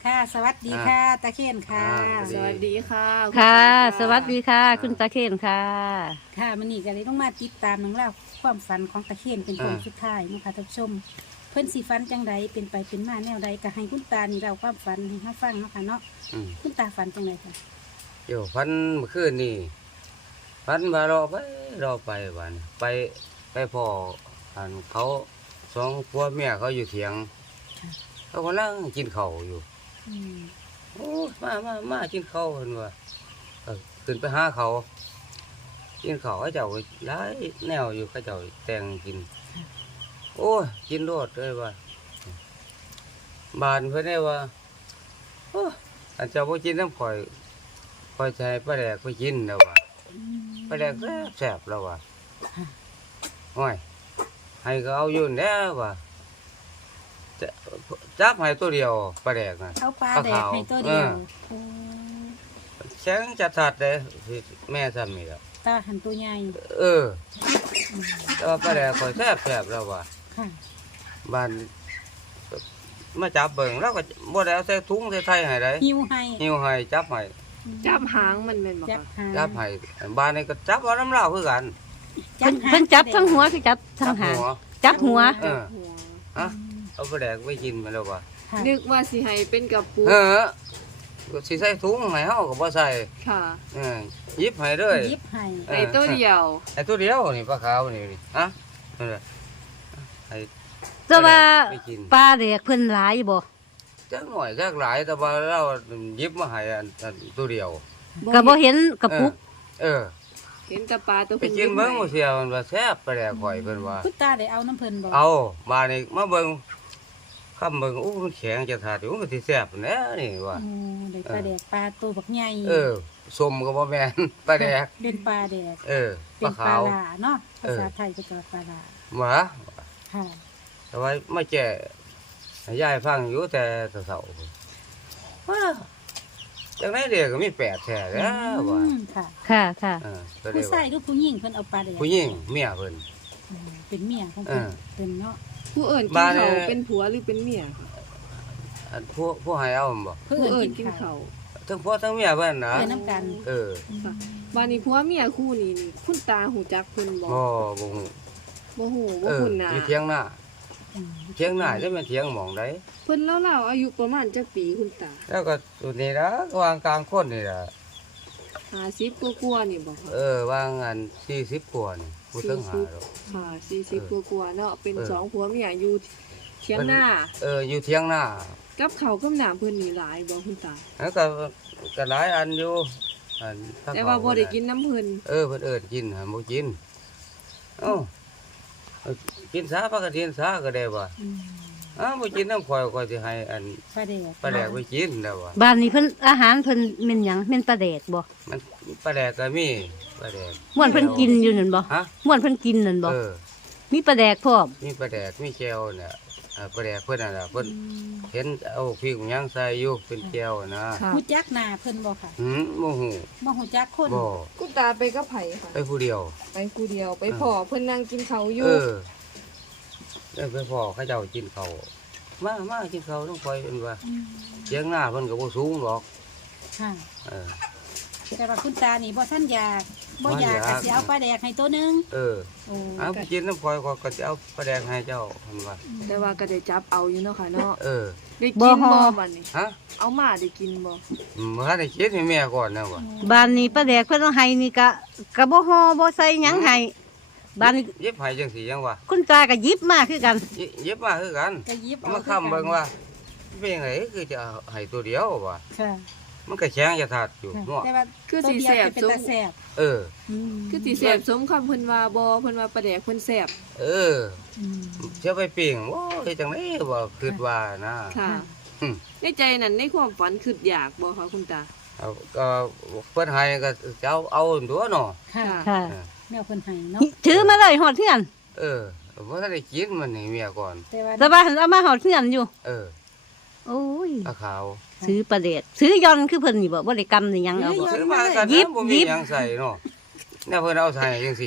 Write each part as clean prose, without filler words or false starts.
ค่ะสวัสดีค่ะตาเคนค่ะสวัสดีค่ะณค่ะตาสวัสดีค่ะ คุณตาเคนค่ะค่ะมันนี่ก็เลยต้องมาติดตามนังเล่องราวความฝันของตาเคนเป็นโค้งสุดท้ายนะคะท่านผู้ชม เพื่อนสีฝันจังใดเป็นไปเป็นมาแนวใดก็ให้คุณตานี่เราความฝันให้เราฟังเนาะค่ะเนาะอืมคุณตาฝันจังใดค่ะอยู่พันเมื่อคืนนี่พันมารอไปวันไปพออันเขาสองผัวเมียเขาอยู่เถียงค่ะเขากำลังกินข้าวอยู่อืมโอ้ยมากินข้าวเห็นว่าขึ้นไปหาเขา กินข้าวเขาเจ้าหลายแนวอยู่เขาเจ้าแต่งกิน โอ้ยกินโลดเลยว่าบานเพื่อนได้ว่าโอ้ยอันเจ้าบ่กินน้ำข่อยใจปลาแดกไปกินแล้วว่า ปลาแดกแซ่บแล้วว่ะโอ้ยให้ก็เอาอยู่แล้วว่ะจะจับให้ตัวเดียวปลาแดกน่ะเอาปลาแดกให้ตัวเดียวโอ้แข็งจัดทัดเลยแม่ซ้ำนี่ล่ะตาหันตัวใหญ่เออแต่ว่าปลาแดกข่อยแซ่บแล้วว่ะค่ะบ้านมาจับเบิ่งแล้วก็บ่ได้เอาใส่ถุงใส่ไทยให้ได้หิวให้หิ้วให้จับให้จับหางมันเป็นบ่จับคะหางจับให้บ้านนี้ก็จับเอาน้ำเหล้าคือกันเพิ่นจับทั้งหัวคือจับทั้งหางหัวจับหัวเออหัวฮะเอาปลาแดกไปกินมาแล้วว่ะค่ะนึกว่าสิให้เป็นกระปุกเออสิใส่ถุงให้เฮาก็บ่ใส่ค่ะหยิบให้เลยยิบให้เออในตัวเดียวไอ้ตัวเดียวนี่ปลาขาวนี่ฮะนั่นแหละไอ้แต่ว่าไปกินปลาแดกเพิ่นหลายบ่จักหน่อยจักหลายแต่ว่าเราหยิบมาให้อันตัวเดียวก็บ่เห็นกระปุกเออเห็นแต่ปลาตัวไปกินเบิ่งบ่เสียมันว่าแซ่บปลาแดกข่อยเพิ่นว่าคุณตาได้เอาน้ำเพิ่นบ่เอามานี่มาเบิ่งคำเบิ่งอู้มันแข็งจะทาดอยู่มันสิแซ่บแน่นี่ว่าโอ้ได้ปลาแดกปลาตัวบักใหญ่เออสมก็บ่แม่นปลาแดกเป็นปลาแดกเออปเป็ลานปลาขาวหลาเนาะภาษาไทยก็จะปลาหลาหมาค่ะแต่ว่ามาแก่ให้ยายฟังอยู่แต่เสาๆว่าจังได๋เด็กก็มีแปดแท้แล้วว่าค่ะค่ะค่ะก็เลผู้ยชาว่ายหรือผู้หญิงเพิ่นเอาปลาแดกผู้หญิงเมียเพิ่นเป็นเมียของเพิ่นเออเป็นเนาะผู้เอิ้นกิบ้าน นเขาเนี่ยเป็นผัวหรือเป็นเมียคะอันผู้ให้เอาบ่เพิ่นผู้เอิ้เอิ้นนกิกินนเขาเขาวทั้งพ่อทั้งเมียเพิ่นนะเอิ้นน้ำกันเออค่ะบ้านนี้ผัวเมียคู่นี้นี่คุณตาหูจักเพิ่นบ่บ่บ่ฮู้บ่ฮู้บ่เออคุ้นหน้าอยู่เถียงหน้าอืมเถียงหน้าจะเป็นเถียงหม่องใดเพิ่นเล่าๆอายุประมาณจักปีคุณตาแล้วก็สุดนี้นะวางกลางคนนี่ล่ะ 50กว่าๆนี่บ่คะวางอัน40กว่านี่ผู้ถึงหาดอกค่ะ40กว่าๆเนาะเป็นเออสองผัวเมียอยู่เถียงหน้าอยู่เถียงหน้ากับเขาวกับน้ำเพิ่นนี่หลายบ่คุณตาแล้วก็หลายอันอยู่อันถ้แต่ว่าบ่ได้เขกินน้ำเพิ่นเพิ่นเอิ้นกินหาบ่กินเอ้าเอากินซาปกติซาก็ได้ว่าอืมบ่กินน้ำข่อยสิให้อันปลาแดกปลาแดกไปกินแล้วว่าบ้านนี้เพิ่นอาหารเพิ่นแม่นหยังแม่นปลาแดกบ่มันปลาแดกก็มีปลาแดกม่วนเพิ่นกินอยู่นั่นบ่ฮะม่วนเพิ่นกินนั่นบ่เออมีปลาแดกพร้อมมีปลาแดกมีแก้วเนี่ยปลาแดกเพิ่นน่ะล่ะเพิ่นเห็นเอาพริกหยังใส่อยู่เป็นแก้วนะค่ะฮู้จักหน้าเพิ่นบ่ค่ะบ่ฮู้บ่ฮู้จักคนบ่คุณตาไปกับไผค่ะไปผู้เดียวไปกูเดียวไปพอเพิ่นนั่งกินเขาวอเอยู่ อแล้วไปพ่อเขาเจ้ากินข้าวมากินข้าวต้องคอยเพิ่นว่าอืมเสียงหน้าเพิ่นก็บ่สูงหรอกค่ะเออแต่ว่าคุณตานี่บ่ทันอยากบ่อยากบ่อยากก็สิเอาปลาแดกให้ตัวหนึงเออโอ้เอาไปกินน้ำคอยก็จะเอาปลาแดกให้เจ้าเพิ่นว่าแต่ว่าก็ได้จับเอาอยู่เนาะค่ะเนาะเออได้กินบ่บัดนี้ฮะเอามาได้กินบ่เมื่อได้คิดให้แม่ก่อนนะว่าบ้านนี้ปลาแดกเพิ่นเอาให้นี่ก็บ่ฮอบ่ใส่หยังให้บ้านนี้เย็บให้จังซี่ยังว่าคุณตาก็หยิบมาคือกันเย็บมาคือกันก็หยิบเอามาค้ำเบิ่งว่าเป็นไงคือจะเอาให้ตัวเดียวว่าค่ะมันก็แข็งจะทัดอยู่ค่ะเนาะแต่ว่าคือตัวสิเดียวแซ่บเป็นสมตาแซ่บเอออืมคือสิแซ่บสมคำเพิ่นว่าบ่เพิ่นว่าปลาแดกเพิ่นแซ่บเอออืมเชื่อไปปิ้งโอ้ยจังได๋ว่าคิดว่านะค่ะอืมในใจนั้นในความฝันคิดอยากบ่คะคุณตาเอาก็เพิ่นให้ก็จะเอาตัวเนาะค่ะค่ะเออแมวเพิ่นให้เนาะถือมาเลยหอดเฮือนเออบ่ทันได้กินมันให้เมียก่อนแต่ว่าแต่ว่าเอามาหอดเฮือนอยู่เออโอ้ยตาขาวซื้อปลาแดกซื้อยอนคือเพิ่นนี่บ่ได้กำนี่หยังเอาบ่ซื้อมากันหยิบบ่หยิมีบหยังใส่เนาะแนวเพิ่นเอาใส่จังซี่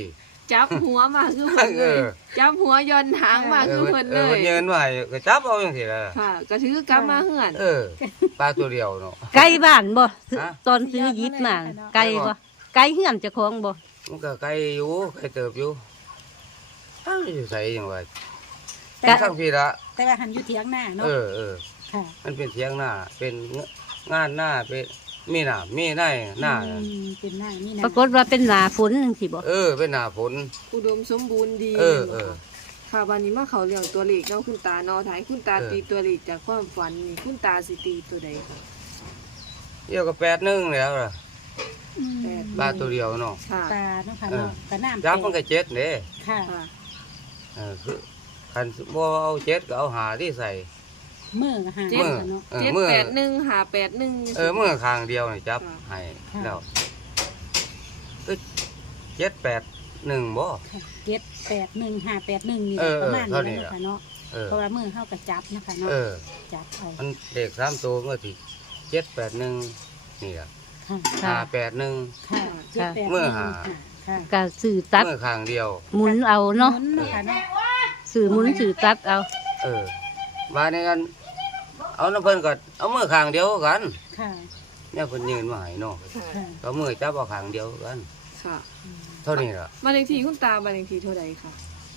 จับหัวมาคือเพิ่นเลเอย อจับหัวย้อนหางมาคือเพิ่นเลยเงินไว้ก็จับเอาจังซี่ล่ะค่ะก็ถือกลับมาเฮือนปลาตัวเดียวเนาะไกลบ้านบ่ฮะตอนซื้อยิบมาไกลบ่ไกลเฮือนเจ้าของบ่มันก็ไกลอยู่ไกลเติบอยู่อ้าวอยู่ไสจังว่าแต่ทั้งพี่ละแต่ว่าหันอยู่เถียงหน้าเนาะ ค่ะมันเป็นเถียงหน้าเป็นงานหน้าเป็นมีหน้ามีในหน้าเป็นหน้านี่นะปรากฏว่าเป็นหน้าฝนจังซี่บ่เป็นหน้าฝนอุดมสมบูรณ์ดี ค่ะวันนี้มาเขาเรื่องตัวเลขเนาะคุณตาเนาะถ่ายคุณตาตีตัวเลขจากความฝันนี่คุณตาสิตีตัวใดคะเดี๋ยวก็8-1แล้วล่ะอืมปลาตัวเดียวเนาะค่ะตาเนาะค่ะเนาะกระน้ำจับมันก็เจ็ดเด้ค่ะค่ะคือคันบ่เอาเจ็ดก็เอาหาที่ใส่มือก็หามือเนาะมือ 781 581 มือข้างเดียวนี่จับให้ค่ะแล้วคือ7-8-1บ่ค่ะ781-581นี่ ประมาณเท่านี้นี้เนาะล่ะค่ะเนาะเพราะว่ามือเข้ากับจับนะคะเนาะจับเอามันเด็ก3ตัวก็สิ7-8-1นี่ล่ะค่ะ 5-8-1 ค่ะ781 มือหาค่ะก็ซื้อตัดมือข้างเดียวหมุนเอาเนาะหมุค่ะเนาะซื้อหมุนซื้อตัดเอามาในกันเอาน้ำเพิ่นก็เอามือข้างเดียวกันค่ะเนี่ยเพิ่นยืนมาให้เนาะค่ะค่ะเอามือจับเอาข้างเดียวกันค่ะเท่านี้ล่ะบ้านเลขที่คุณตาบ้านเลขที่เท่าใดคะ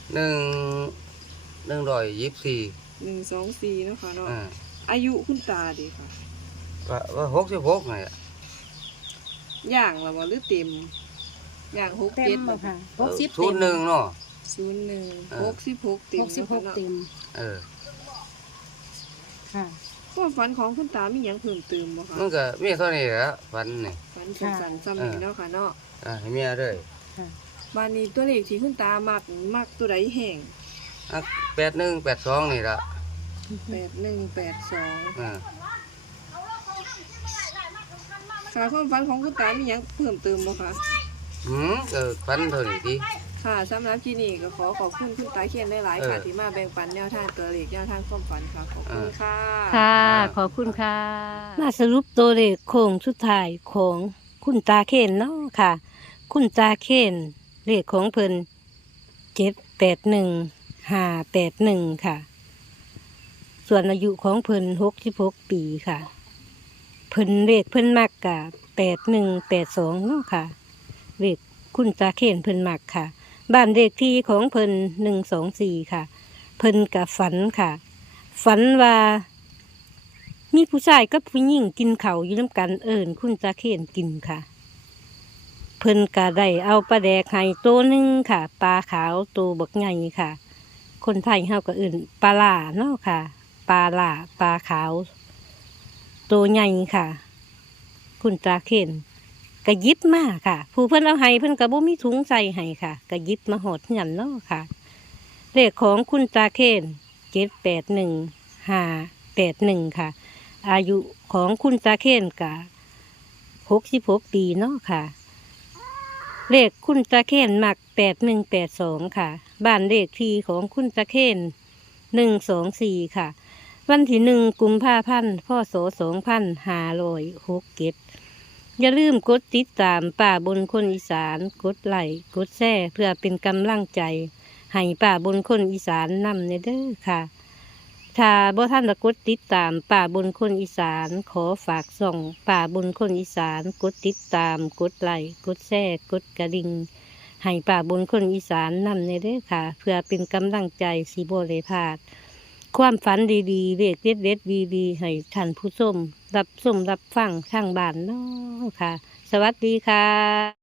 124 124เนาะค่ะเนาะอ่าอายุคุณตาดีค่ะว่า66นี่ล่ะย่างแล้วบ่หรือเต็มย่าง6 เต็ม 7 บ่บ่ค่ะค่ะ 60 ศูนย์หนึ่งเนาะ 01 66เต็มเนาะค่ะ 66 เนาะเต็มเออค่ะความฝันของคุณตามีหยังเพิ่มเติมบ่คะมันก็มีเท่านี้แหละฝันนี่ฝันสั้นๆซ้ำนี้เนาะค่ะเนาะให้เมียเด้อค่ะบ้านนี้ตัวเลขที่คุณตามักตัวใดแห้ง 8182นี่ล่ะ 8182 อ่าค่ะความฝันของคุณตามีหยังเพิ่มเติมบ่คะฝันเท่านี้ติค่ะสำหรับที่นี่ก็ขอขอบคุณคุณตาเขียนหลายๆค่ะที่มาแบ่งปันแนวทางตัวเลขแนวทางความฝันค่ะขอบคุณค่ะค่ะ ขอบคุณค่ะ มาสรุปตัวเลขโค้งสุดท้ายของคุณตาเคนเนาะค่ะ คุณตาเคนเลขของเพิ่น781-581ค่ะ ส่วนอายุของเพิ่น66 ปีค่ะ เพิ่นเลขเพิ่นมักกะ8182เนาะค่ะเลขคุณตาเคนเพิ่นมักค่ะ บ้านเลขที่ของเพิ่น124ค่ะ เพิ่นกะฝันค่ะ ฝันว่า มีผู้ชายกับผู้หญิงกินข้าวอยู่น้ำกันคุณตาเคนกินค่ะ เพิ่นกะได้เอาปลาแดกให้ตัวหนึงค่ะ ปลาขาวตัวบักใหญ่ค่ะ คนไทยเฮาก็ปลาล่าเนาะค่ะ ปลาล่าปลาขาวตัวใหญ่ค่ะ คุณตาเคนก็หยิบมาค่ะ ผู้เพิ่นเอาให้เพิ่นก็บ่มีถุงใส่ให้ค่ะก็หยิบมาหอดเงินเนาะค่ะ เลขของคุณตาเคน781-581ค่ะ อายุของคุณตาเคนกะ66 ปีเนาะค่ะ เลขคุณตาเคนมัก8182ค่ะ บ้านเลขที่ของคุณตาเคน124ค่ะ วันที่1 กุมภาพันธ์ พ.ศ. 2567อย่าลืมกดติดตามป่าบนคนอีสานกดไลค์กดแชร์เพื่อเป็นกำลังใจให้ป่าบนคนอีสานนำเด้อค่ะ ถ้าบ่ท่านกดติดตามป่าบนคนอีสานขอฝากส่องป่าบนคนอีสานกดติดตามกดไลค์กดแชร์กดกระดิ่งให้ป่าบนคนอีสานนำเด้อค่ะ เพื่อเป็นกำลังใจสิบ่ได้พลาดความฝันดีๆเลขเด็ดๆดีๆให้ท่านผู้ชมรับฟังทางบ้านเนาะค่ะ สวัสดีค่ะ